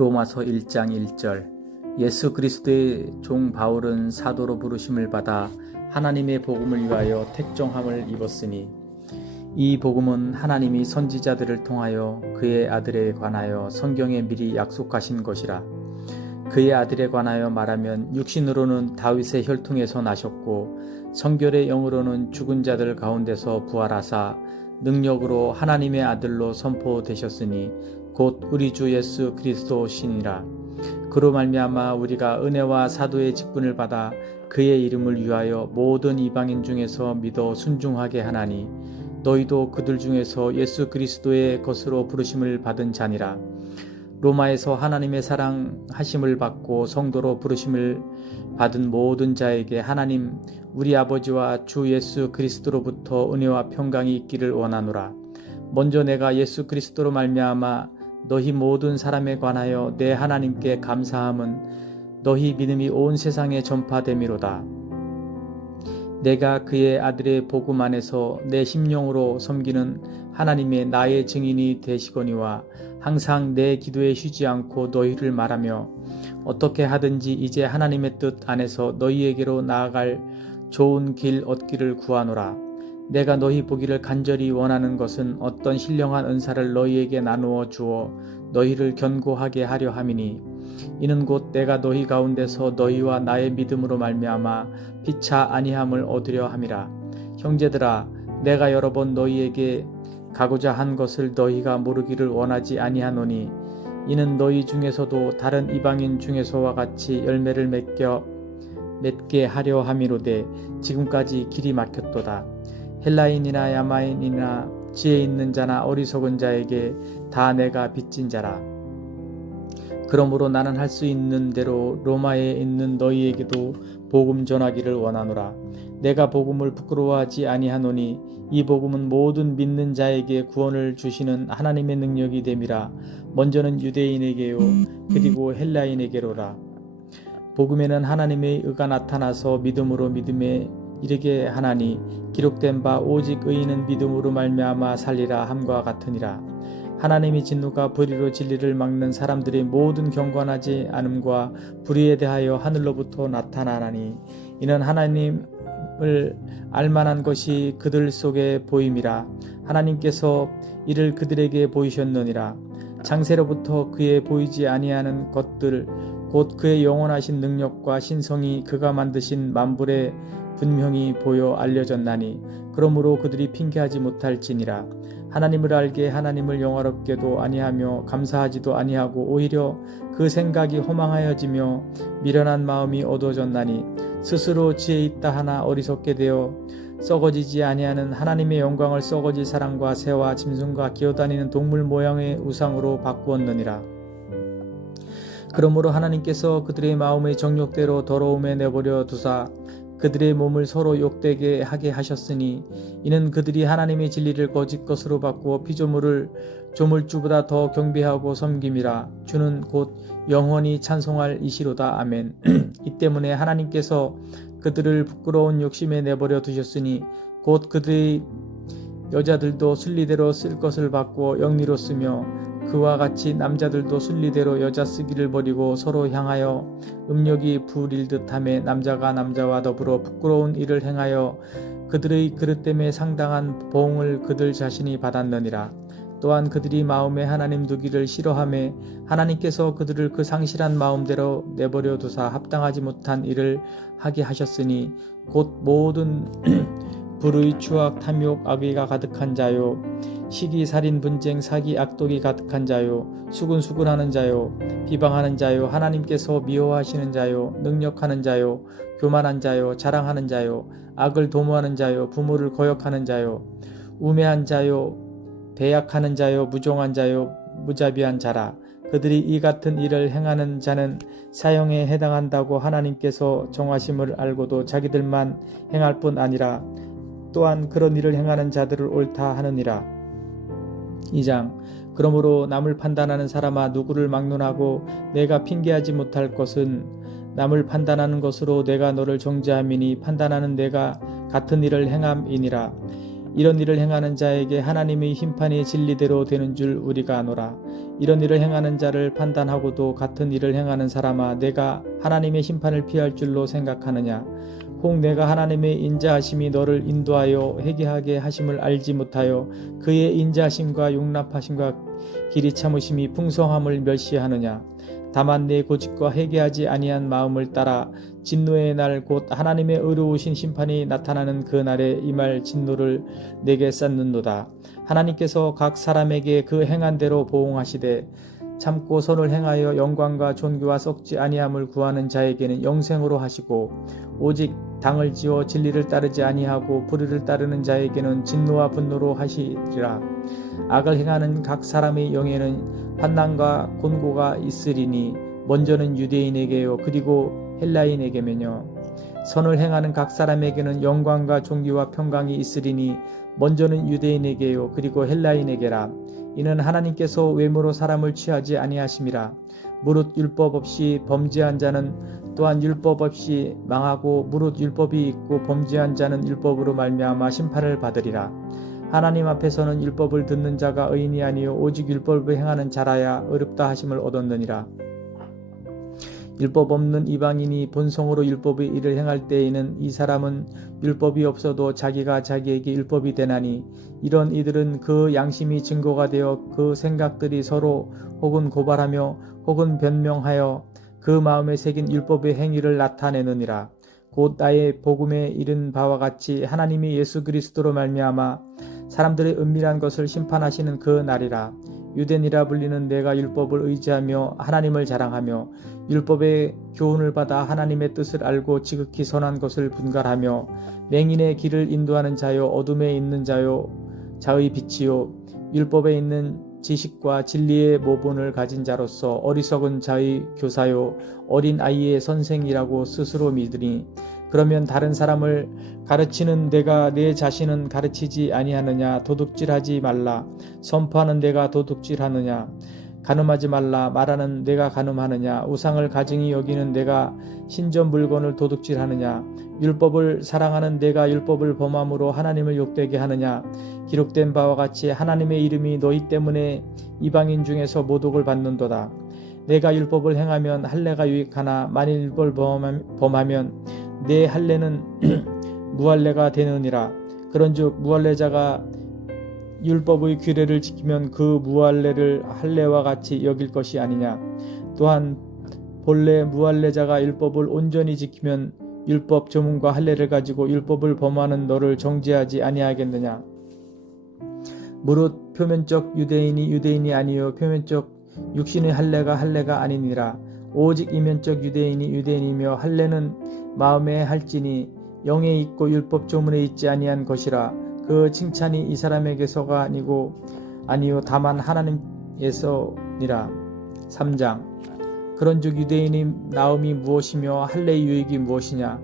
로마서 1장 1절 예수 그리스도의 종 바울은 사도로 부르심을 받아 하나님의 복음을 위하여 택정함을 입었으니 이 복음은 하나님이 선지자들을 통하여 그의 아들에 관하여 성경에 미리 약속하신 것이라. 그의 아들에 관하여 말하면 육신으로는 다윗의 혈통에서 나셨고 성결의 영으로는 죽은 자들 가운데서 부활하사 능력으로 하나님의 아들로 선포되셨으니 곧 우리 주 예수 그리스도시니라. 그로 말미암아 우리가 은혜와 사도의 직분을 받아 그의 이름을 위하여 모든 이방인 중에서 믿어 순종하게 하나니 너희도 그들 중에서 예수 그리스도의 것으로 부르심을 받은 자니라. 로마에서 하나님의 사랑하심을 받고 성도로 부르심을 받은 모든 자에게 하나님 우리 아버지와 주 예수 그리스도로부터 은혜와 평강이 있기를 원하노라. 먼저 내가 예수 그리스도로 말미암아 너희 모든 사람에 관하여 내 하나님께 감사함은 너희 믿음이 온 세상에 전파됨이로다. 내가 그의 아들의 복음 안에서 내 심령으로 섬기는 하나님의 나의 증인이 되시거니와 항상 내 기도에 쉬지 않고 너희를 말하며 어떻게 하든지 이제 하나님의 뜻 안에서 너희에게로 나아갈 좋은 길 얻기를 구하노라. 내가 너희 보기를 간절히 원하는 것은 어떤 신령한 은사를 너희에게 나누어 주어 너희를 견고하게 하려 함이니 이는 곧 내가 너희 가운데서 너희와 나의 믿음으로 말미암아 피차 아니함을 얻으려 함이라. 형제들아 내가 여러 번 너희에게 가고자 한 것을 너희가 모르기를 원하지 아니하노니 이는 너희 중에서도 다른 이방인 중에서와 같이 열매를 맺게 하려 함이로되 지금까지 길이 막혔도다. 헬라인이나 야마인이나 지혜 있는 자나 어리석은 자에게 다 내가 빚진 자라. 그러므로 나는 할 수 있는 대로 로마에 있는 너희에게도 복음 전하기를 원하노라. 내가 복음을 부끄러워하지 아니하노니 이 복음은 모든 믿는 자에게 구원을 주시는 하나님의 능력이 됨이라. 먼저는 유대인에게요 그리고 헬라인에게로라. 복음에는 하나님의 의가 나타나서 믿음으로 믿음에 이르게 하나니 기록된 바 오직 의인은 믿음으로 말미암아 살리라 함과 같으니라. 하나님이 진노가 불의로 진리를 막는 사람들의 모든 경건하지 않음과 불의에 대하여 하늘로부터 나타나나니 이는 하나님을 알만한 것이 그들 속에 보임이라. 하나님께서 이를 그들에게 보이셨느니라. 창세로부터 그의 보이지 아니하는 것들 곧 그의 영원하신 능력과 신성이 그가 만드신 만물에 분명히 보여 알려졌나니 그러므로 그들이 핑계하지 못할지니라. 하나님을 알게 하나님을 영화롭게도 아니하며 감사하지도 아니하고 오히려 그 생각이 허망하여지며 미련한 마음이 어두워졌나니 스스로 지혜 있다 하나 어리석게 되어 썩어지지 아니하는 하나님의 영광을 썩어질 사람과 새와 짐승과 기어다니는 동물 모양의 우상으로 바꾸었느니라. 그러므로 하나님께서 그들의 마음의 정욕대로 더러움에 내버려 두사 그들의 몸을 서로 욕되게 하게 하셨으니 이는 그들이 하나님의 진리를 거짓 것으로 바꾸어 피조물을 조물주보다 더 경배하고 섬김이라. 주는 곧 영원히 찬송할 이시로다. 아멘. 이 때문에 하나님께서 그들을 부끄러운 욕심에 내버려 두셨으니 곧 그들의 여자들도 순리대로 쓸 것을 바꾸어 영리로 쓰며 그와 같이 남자들도 순리대로 여자 쓰기를 버리고 서로 향하여 음욕이 부릴 듯하며 남자가 남자와 더불어 부끄러운 일을 행하여 그들의 그릇됨에 상당한 보응을 그들 자신이 받았느니라. 또한 그들이 마음에 하나님 두기를 싫어하며 하나님께서 그들을 그 상실한 마음대로 내버려 두사 합당하지 못한 일을 하게 하셨으니 곧 모든 불의 추악 탐욕 악의가 가득한 자요 시기 살인 분쟁 사기 악독이 가득한 자요 수군수군하는 자요 비방하는 자요 하나님께서 미워하시는 자요 능력하는 자요 교만한 자요 자랑하는 자요 악을 도모하는 자요 부모를 거역하는 자요 우매한 자요 배약하는 자요 무종한 자요 무자비한 자라. 그들이 이 같은 일을 행하는 자는 사형에 해당한다고 하나님께서 정하심을 알고도 자기들만 행할 뿐 아니라 또한 그런 일을 행하는 자들을 옳다 하느니라. 2장 그러므로 남을 판단하는 사람아 누구를 막론하고 내가 핑계하지 못할 것은 남을 판단하는 것으로 내가 너를 정죄함이니 판단하는 내가 같은 일을 행함이니라. 이런 일을 행하는 자에게 하나님의 심판이 진리대로 되는 줄 우리가 아노라. 이런 일을 행하는 자를 판단하고도 같은 일을 행하는 사람아, 내가 하나님의 심판을 피할 줄로 생각하느냐? 혹 내가 하나님의 인자하심이 너를 인도하여 회개하게 하심을 알지 못하여 그의 인자하심과 용납하심과 길이 참으심이 풍성함을 멸시하느냐? 다만 내 고집과 회개하지 아니한 마음을 따라 진노의 날 곧 하나님의 의로우신 심판이 나타나는 그 날에 임할 진노를 내게 쌓는도다. 하나님께서 각 사람에게 그 행한 대로 보응하시되 참고 선을 행하여 영광과 존귀와 썩지 아니함을 구하는 자에게는 영생으로 하시고 오직 당을 지어 진리를 따르지 아니하고 불의를 따르는 자에게는 진노와 분노로 하시리라. 악을 행하는 각 사람의 영에는 환난과 곤고가 있으리니 먼저는 유대인에게요 그리고 헬라인에게면요 선을 행하는 각 사람에게는 영광과 존귀와 평강이 있으리니 먼저는 유대인에게요 그리고 헬라인에게라. 이는 하나님께서 외모로 사람을 취하지 아니하심이라. 무릇 율법 없이 범죄한 자는 또한 율법 없이 망하고 무릇 율법이 있고 범죄한 자는 율법으로 말미암아 심판을 받으리라. 하나님 앞에서는 율법을 듣는 자가 의인이 아니요 오직 율법을 행하는 자라야 의롭다 하심을 얻었느니라. 율법 없는 이방인이 본성으로 율법의 일을 행할 때에는 이 사람은 율법이 없어도 자기가 자기에게 율법이 되나니 이런 이들은 그 양심이 증거가 되어 그 생각들이 서로 혹은 고발하며 혹은 변명하여 그 마음에 새긴 율법의 행위를 나타내느니라. 곧 나의 복음에 이른 바와 같이 하나님이 예수 그리스도로 말미암아 사람들의 은밀한 것을 심판하시는 그 날이라. 유대인이라 불리는 내가 율법을 의지하며 하나님을 자랑하며 율법의 교훈을 받아 하나님의 뜻을 알고 지극히 선한 것을 분갈하며 맹인의 길을 인도하는 자요 어둠에 있는 자요 자의 빛이요 율법에 있는 지식과 진리의 모본을 가진 자로서 어리석은 자의 교사요 어린 아이의 선생이라고 스스로 믿으니 그러면 다른 사람을 가르치는 내가 내 자신은 가르치지 아니하느냐? 도둑질하지 말라. 선포하는 내가 도둑질하느냐? 간음하지 말라. 말하는 내가 간음하느냐? 우상을 가증히 여기는 내가 신전 물건을 도둑질하느냐? 율법을 사랑하는 내가 율법을 범함으로 하나님을 욕되게 하느냐? 기록된 바와 같이 하나님의 이름이 너희 때문에 이방인 중에서 모독을 받는도다. 내가 율법을 행하면 할례가 유익하나 만일 율법을 범하면 내 할례는 무할례가 되느니라. 그런즉 무할례자가 율법의 규례를 지키면 그 무할례를 할례와 같이 여길 것이 아니냐. 또한 본래 무할례자가 율법을 온전히 지키면 율법 조문과 할례를 가지고 율법을 범하는 너를 정죄하지 아니하겠느냐. 무릇 표면적 유대인이 유대인이 아니요 표면적 육신의 할례가 아니니라. 오직 이면적 유대인이 유대인이며 할례는 마음에 할지니 영에 있고 율법 조문에 있지 아니한 것이라. 그 칭찬이 이 사람에게서가 아니요 다만 하나님에서니라. 3장. 그런즉 유대인의 나음이 무엇이며 할례의 유익이 무엇이냐.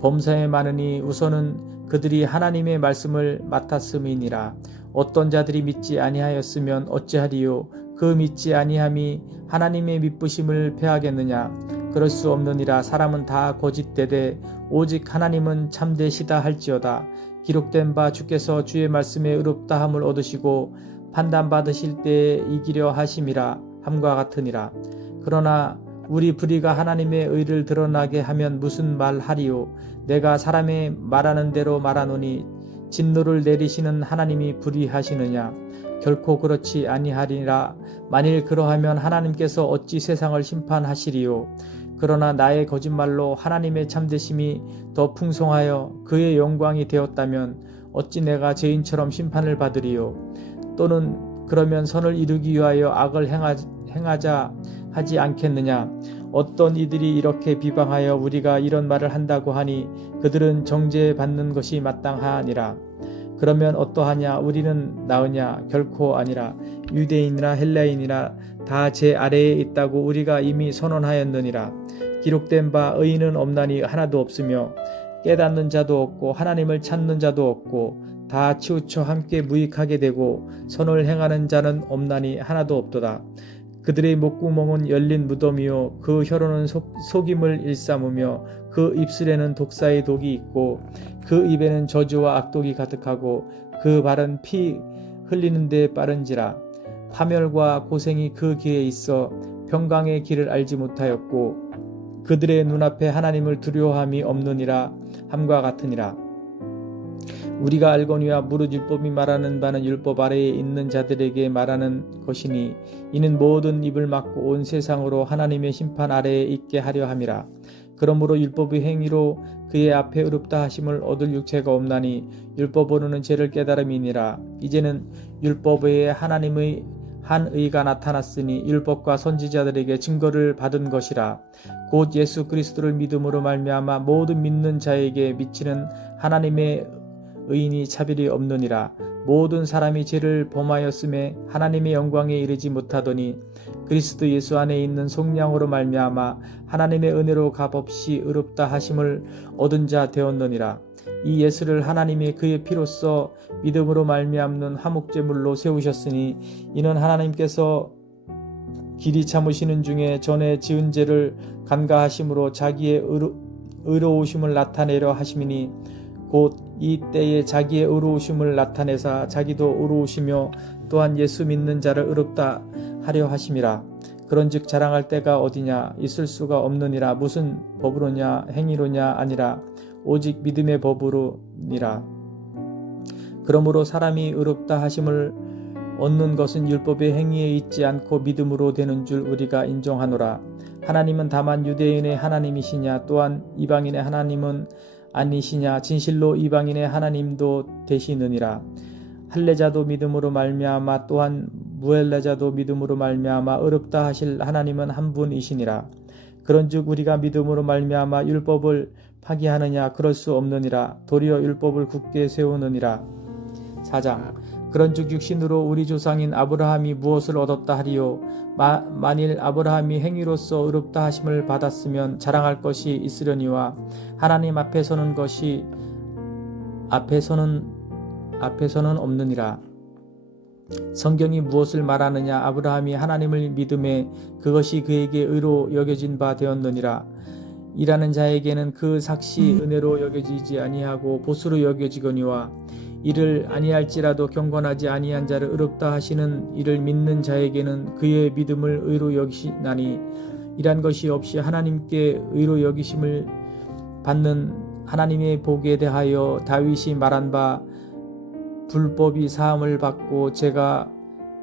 범사에 많으니 우선은 그들이 하나님의 말씀을 맡았음이니라. 어떤 자들이 믿지 아니하였으면 어찌하리요. 그 믿지 아니함이 하나님의 믿부심을 패하겠느냐. 그럴 수 없느니라. 사람은 다 거짓되되 오직 하나님은 참되시다 할지어다. 기록된 바 주께서 주의 말씀에 의롭다함을 얻으시고 판단받으실 때에 이기려 하심이라 함과 같으니라. 그러나 우리 불의가 하나님의 의를 드러나게 하면 무슨 말하리요. 내가 사람의 말하는 대로 말하노니 진노를 내리시는 하나님이 불의하시느냐. 결코 그렇지 아니하리라. 만일 그러하면 하나님께서 어찌 세상을 심판하시리요. 그러나 나의 거짓말로 하나님의 참되심이 더 풍성하여 그의 영광이 되었다면 어찌 내가 죄인처럼 심판을 받으리요. 또는 그러면 선을 이루기 위하여 악을 행하자 하지 않겠느냐. 어떤 이들이 이렇게 비방하여 우리가 이런 말을 한다고 하니 그들은 정죄받는 것이 마땅하니라. 그러면 어떠하냐. 우리는 나으냐. 결코 아니라. 유대인이나 헬라인이나 다 제 아래에 있다고 우리가 이미 선언하였느니라. 기록된 바 의인은 없나니 하나도 없으며 깨닫는 자도 없고 하나님을 찾는 자도 없고 다 치우쳐 함께 무익하게 되고 선을 행하는 자는 없나니 하나도 없도다. 그들의 목구멍은 열린 무덤이요 그 혀로는 속임을 일삼으며 그 입술에는 독사의 독이 있고 그 입에는 저주와 악독이 가득하고 그 발은 피 흘리는 데 빠른지라. 파멸과 고생이 그 길에 있어 평강의 길을 알지 못하였고 그들의 눈앞에 하나님을 두려워함이 없느니라 함과 같으니라. 우리가 알거니와 무릇 율법이 말하는 바는 율법 아래에 있는 자들에게 말하는 것이니 이는 모든 입을 막고 온 세상으로 하나님의 심판 아래에 있게 하려 함이라. 그러므로 율법의 행위로 그의 앞에 의롭다 하심을 얻을 육체가 없나니 율법으로는 죄를 깨달음이니라. 이제는 율법 외에 하나님의 한 의가 나타났으니 율법과 선지자들에게 증거를 받은 것이라. 곧 예수 그리스도를 믿음으로 말미암아 모든 믿는 자에게 미치는 하나님의 의인이 차별이 없느니라. 모든 사람이 죄를 범하였음에 하나님의 영광에 이르지 못하더니 그리스도 예수 안에 있는 속량으로 말미암아 하나님의 은혜로 값없이 의롭다 하심을 얻은 자 되었느니라. 이 예수를 하나님이 그의 피로써 믿음으로 말미암는 화목제물로 세우셨으니 이는 하나님께서 길이 참으시는 중에 전에 지은 죄를 간과하심으로 자기의 의로우심을 나타내려 하심이니 곧 이 때에 자기의 의로우심을 나타내사 자기도 의로우시며 또한 예수 믿는 자를 의롭다 하려 하심이라. 그런즉 자랑할 때가 어디냐? 있을 수가 없느니라. 무슨 법으로냐? 행위로냐? 아니라 오직 믿음의 법으로니라. 그러므로 사람이 의롭다 하심을 얻는 것은 율법의 행위에 있지 않고 믿음으로 되는 줄 우리가 인정하노라. 하나님은 다만 유대인의 하나님이시냐? 또한 이방인의 하나님은 아니시냐? 진실로 이방인의 하나님도 되시느니라. 할례자도 믿음으로 말미암아 또한 무할례자도 믿음으로 말미암아 의롭다 하실 하나님은 한 분이시니라. 그런즉 우리가 믿음으로 말미암아 율법을 파기하느냐? 그럴 수 없느니라. 도리어 율법을 굳게 세우느니라. 4장. 그런즉 육신으로 우리 조상인 아브라함이 무엇을 얻었다 하리요? 만일 아브라함이 행위로서 의롭다 하심을 받았으면 자랑할 것이 있으려니와 하나님 앞에서는 없느니라. 성경이 무엇을 말하느냐? 아브라함이 하나님을 믿음에 그것이 그에게 의로 여겨진 바 되었느니라. 일하는 자에게는 그 삭시 은혜로 여겨지지 아니하고 보수로 여겨지거니와 이를 아니할지라도 경건하지 아니한 자를 의롭다 하시는 이를 믿는 자에게는 그의 믿음을 의로 여기시나니 이란 것이 없이 하나님께 의로 여기심을 받는 하나님의 복에 대하여 다윗이 말한 바 불법이 사함을 받고 죄가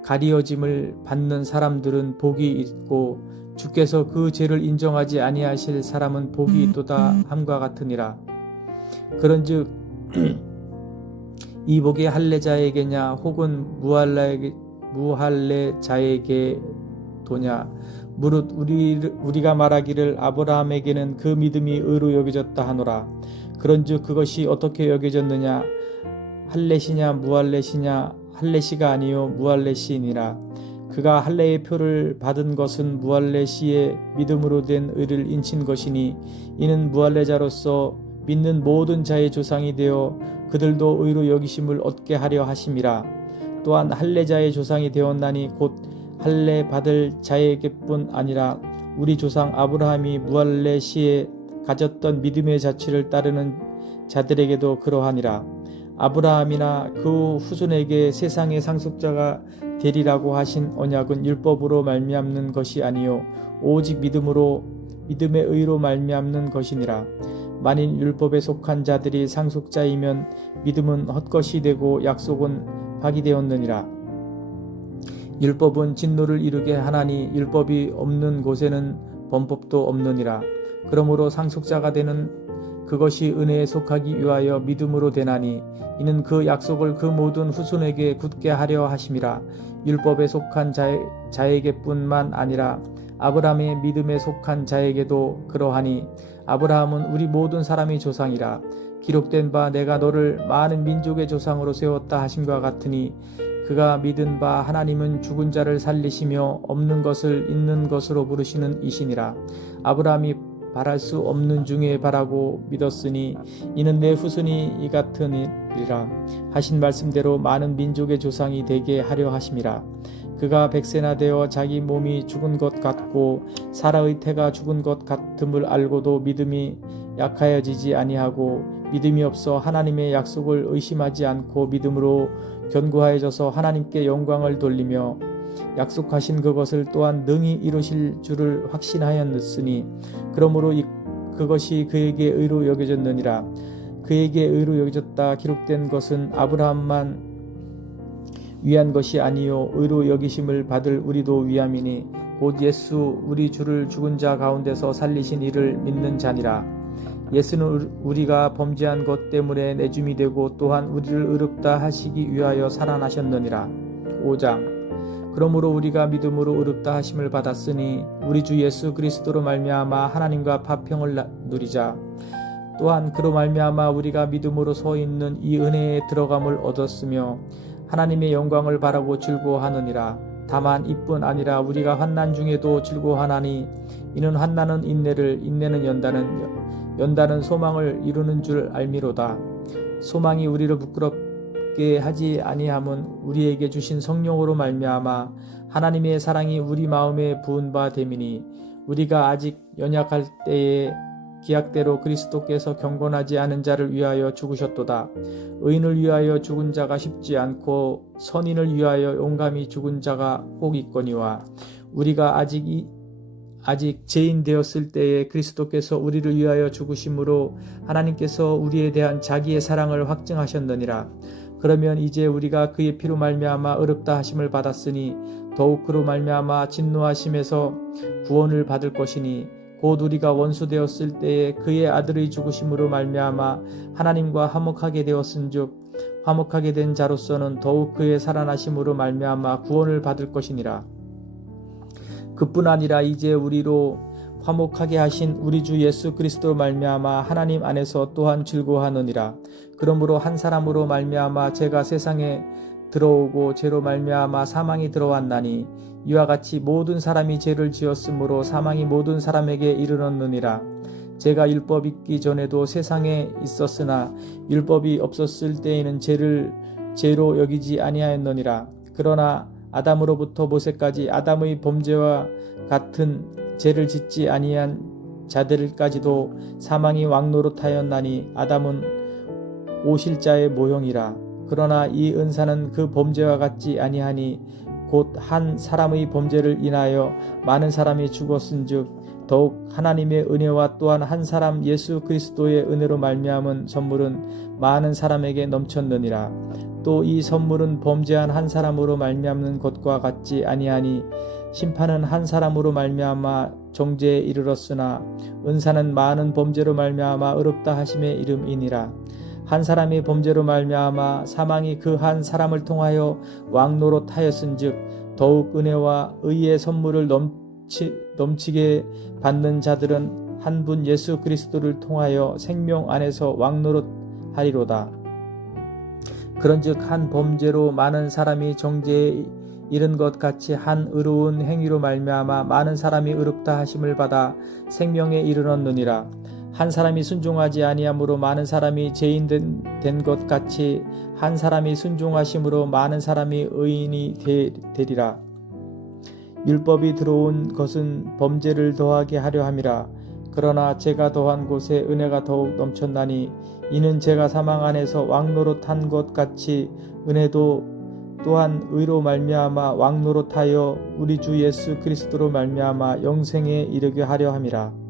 가리어짐을 받는 사람들은 복이 있고 주께서 그 죄를 인정하지 아니하실 사람은 복이 있도다 함과 같으니라. 그런즉 이 복이 할례자에게냐 혹은 무할례자에게 도냐? 무릇 우리가 말하기를 아브라함에게는 그 믿음이 의로 여겨졌다 하노라. 그런즉 그것이 어떻게 여겨졌느냐? 할례시냐 무할례시냐? 할례시가 아니요 무할례시니라. 그가 할례의 표를 받은 것은 무할례시의 믿음으로 된 의를 인친 것이니 이는 무할례자로서 믿는 모든 자의 조상이 되어 그들도 의로 여기심을 얻게 하려 하심이라. 또한 할례자의 조상이 되었나니 곧 할례 받을 자에게뿐 아니라 우리 조상 아브라함이 무할례 시에 가졌던 믿음의 자취를 따르는 자들에게도 그러하니라. 아브라함이나 그 후손에게 세상의 상속자가 되리라고 하신 언약은 율법으로 말미암는 것이 아니요 오직 믿음의 의로 말미암는 것이니라. 만일 율법에 속한 자들이 상속자이면 믿음은 헛것이 되고 약속은 파기되었느니라. 율법은 진노를 이루게 하나니 율법이 없는 곳에는 범법도 없느니라. 그러므로 상속자가 되는 그것이 은혜에 속하기 위하여 믿음으로 되나니 이는 그 약속을 그 모든 후손에게 굳게 하려 하심이라. 율법에 속한 자에게뿐만 아니라 아브라함의 믿음에 속한 자에게도 그러하니 아브라함은 우리 모든 사람의 조상이라. 기록된 바 내가 너를 많은 민족의 조상으로 세웠다 하심과 같으니 그가 믿은 바 하나님은 죽은 자를 살리시며 없는 것을 있는 것으로 부르시는 이시니라. 아브라함이 바랄 수 없는 중에 바라고 믿었으니 이는 내 후손이 이 같으니라 하신 말씀대로 많은 민족의 조상이 되게 하려 하심이라. 그가 100세나 되어 자기 몸이 죽은 것 같고 사라의 태가 죽은 것 같음을 알고도 믿음이 약하여지지 아니하고 믿음이 없어 하나님의 약속을 의심하지 않고 믿음으로 견고하여져서 하나님께 영광을 돌리며 약속하신 그것을 또한 능히 이루실 줄을 확신하였으니 그러므로 그것이 그에게 의로 여겨졌느니라. 그에게 의로 여겨졌다 기록된 것은 아브라함만 위한 것이 아니요 의로 여기심을 받을 우리도 위함이니 곧 예수 우리 주를 죽은 자 가운데서 살리신 이를 믿는 자니라. 예수는 우리가 범죄한 것 때문에 내줌이 되고 또한 우리를 의롭다 하시기 위하여 살아나셨느니라. 5장. 그러므로 우리가 믿음으로 의롭다 하심을 받았으니 우리 주 예수 그리스도로 말미암아 하나님과 화평을 누리자. 또한 그로 말미암아 우리가 믿음으로 서 있는 이 은혜에 들어감을 얻었으며 하나님의 영광을 바라고 즐거워하느니라. 다만 이뿐 아니라 우리가 환난 중에도 즐거워하나니 이는 환난은 인내를, 인내는 연단은 소망을 이루는 줄 알미로다. 소망이 우리를 부끄럽게 하지 아니함은 우리에게 주신 성령으로 말미암아 하나님의 사랑이 우리 마음에 부은 바 됨이니 우리가 아직 연약할 때에 기약대로 그리스도께서 경건하지 않은 자를 위하여 죽으셨도다. 의인을 위하여 죽은 자가 쉽지 않고 선인을 위하여 용감히 죽은 자가 혹 있거니와 우리가 아직 죄인 되었을 때에 그리스도께서 우리를 위하여 죽으심으로 하나님께서 우리에 대한 자기의 사랑을 확증하셨느니라. 그러면 이제 우리가 그의 피로 말미암아 의롭다 하심을 받았으니 더욱 그로 말미암아 진노하심에서 구원을 받을 것이니 곧 우리가 원수 되었을 때에 그의 아들의 죽으심으로 말미암아 하나님과 화목하게 되었은즉 화목하게 된 자로서는 더욱 그의 살아나심으로 말미암아 구원을 받을 것이니라. 그뿐 아니라 이제 우리로 화목하게 하신 우리 주 예수 그리스도로 말미암아 하나님 안에서 또한 즐거워하느니라. 그러므로 한 사람으로 말미암아 죄가 세상에 들어오고 죄로 말미암아 사망이 들어왔나니 이와 같이 모든 사람이 죄를 지었으므로 사망이 모든 사람에게 이르렀느니라. 죄가 율법 있기 전에도 세상에 있었으나 율법이 없었을 때에는 죄를 죄로 여기지 아니하였느니라. 그러나 아담으로부터 모세까지 아담의 범죄와 같은 죄를 짓지 아니한 자들까지도 사망이 왕노릇하였나니 아담은 오실 자의 모형이라. 그러나 이 은사는 그 범죄와 같지 아니하니 곧 한 사람의 범죄를 인하여 많은 사람이 죽었은즉 더욱 하나님의 은혜와 또한 한 사람 예수 그리스도의 은혜로 말미암은 선물은 많은 사람에게 넘쳤느니라. 또 이 선물은 범죄한 한 사람으로 말미암는 것과 같지 아니하니 심판은 한 사람으로 말미암아 정죄에 이르렀으나 은사는 많은 범죄로 말미암아 의롭다 하심의 이름이니라. 한 사람의 범죄로 말미암아 사망이 그 한 사람을 통하여 왕노릇하였은즉 더욱 은혜와 의의 선물을 넘치게 받는 자들은 한 분 예수 그리스도를 통하여 생명 안에서 왕노릇하리로다. 그런즉 한 범죄로 많은 사람이 정죄에 이른 것 같이 한 의로운 행위로 말미암아 많은 사람이 의롭다 하심을 받아 생명에 이르렀느니라. 한 사람이 순종하지 아니함으로 많은 사람이 죄인 된 것 같이 한 사람이 순종하심으로 많은 사람이 의인이 되리라. 율법이 들어온 것은 범죄를 더하게 하려 함이라. 그러나 죄가 더한 곳에 은혜가 더욱 넘쳤나니 이는 죄가 사망 안에서 왕노릇한 것 같이 은혜도 또한 의로 말미암아 왕노릇하여 우리 주 예수 그리스도로 말미암아 영생에 이르게 하려 함이라.